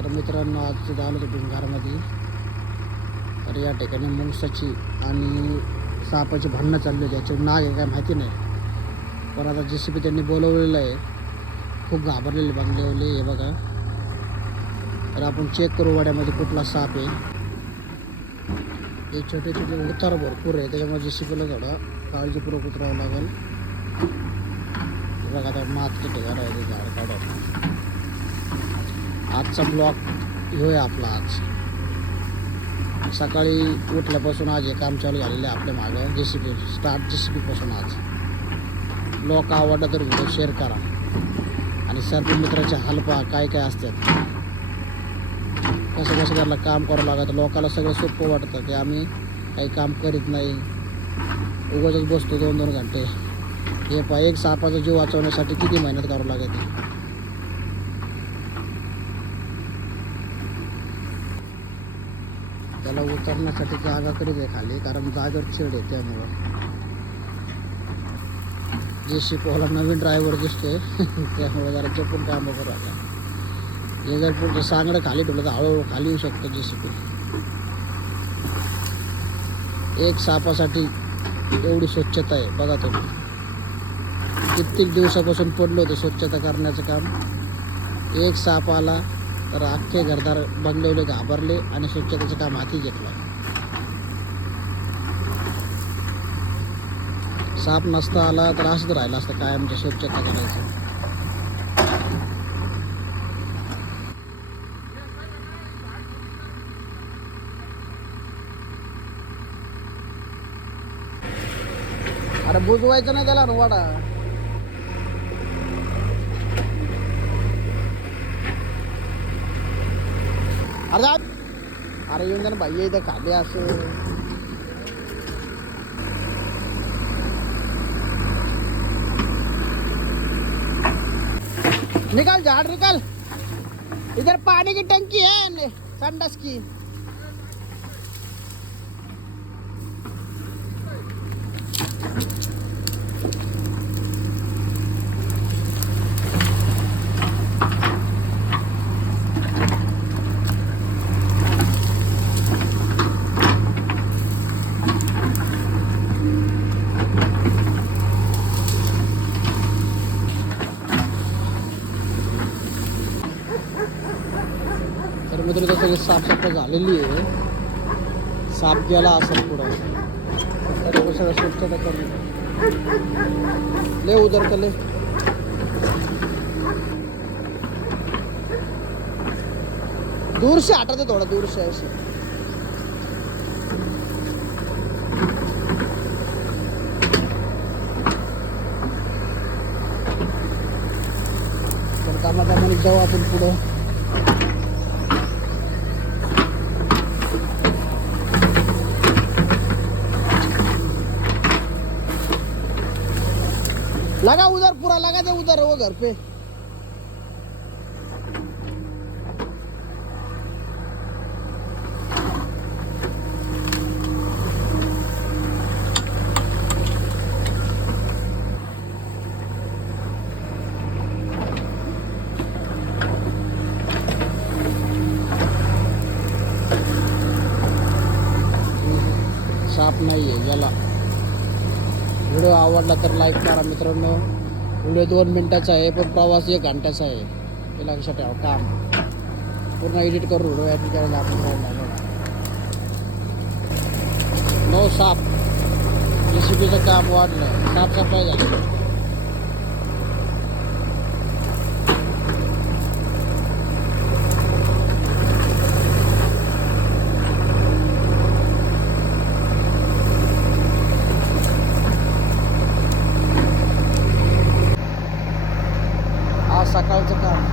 तर मित्रांनो, आज तिथं आलो होतो भिंगारमध्ये. तर या ठिकाणी मुंगसाची आणि सापाची भांडणं चालली होती. याच्यावर नाग आहे काय माहिती नाही, पण आता JCB त्यांनी बोलवलेलं आहे. खूप घाबरलेले बंगलेवले हे बघा. तर आपण चेक करू वाड्यामध्ये कुठला साप आहे. हे छोटे छोटे उतार भरपूर आहे, त्याच्यामुळे JCBला थोडा काळजीपूर्वक उतरावं लागेल. बघा आता मातीचे ठिकाण आहे ते झाड काढायला. आजचा ब्लॉक ह्यो आहे आपला. आज सकाळी उठल्यापासून आज हे काम चालू झालेलं आहे आपल्या मागं. JCB पासून आज ब्लॉक आवडला तर व्हिडिओ शेअर करा आणि सर्व मित्राचे हालपा काय काय असतात, कसं कसं त्याला काम करावं लागतं. लोकांना सगळं सोपं वाटतं की आम्ही काही काम करीत नाही, उगाचच बसतो 2-2 घंटे. हे एक सापाचा जीव वाचवण्यासाठी किती मेहनत करावं लागते. त्याला उतरण्यासाठी जागा करीत आहे खाली, कारण जागेवर चढ आहे. त्यामुळं JCBवाला नवीन ड्रायव्हर दिसतोय त्यामुळे जरा जपून कामं करू. आता हे जर पुढचं सांगडं खाली ठेवलं तर हळूहळू खाली येऊ शकतो JCB. एक सापासाठी एवढी स्वच्छता आहे बघा तुम्ही. कित्येक दिवसापासून पडलं होतं स्वच्छता करण्याचं काम. एक साप आला तर अख्खे घरदार बंगलेवले घाबरले आणि स्वच्छतेचं काम हाती घेतलं. साप नसता आला तर असंच राहिलं असतं काय आमच्या स्वच्छता करायचं. अरे बुजवायचं नाही त्याला वाडा. अरे येऊन जा ना भाई, इथं खाली असं. निकाल झाड़ निकाल, इधर पानी की टंकी है संडस की. तर मित्र सगळी साफसफाई झालेली आहे. साप गेला असं पुढं सगळं स्वच्छता करून ले उधर का ले. दूर से हटा दे, थोड़ा दूर से ऐसे. तर कामाकामाने जाऊ आपण पुढं. लगा उधर, पूरा लगा दे उधर वो घर पे. साप नाही आहे गेला. व्हिडिओ आवडला तर लाईक करा मित्रांनो. व्हिडिओ 2 मिनिटाचा आहे पण प्रवास 1 घंट्याचा आहे, हे लक्षात ठेवा. काम पूर्ण एडिट करून व्हिडिओ एडिट करायला आपण राहिला. नो साप. JCBचं काम वाढलं, साफसफाई झाली. सकाळचं काम.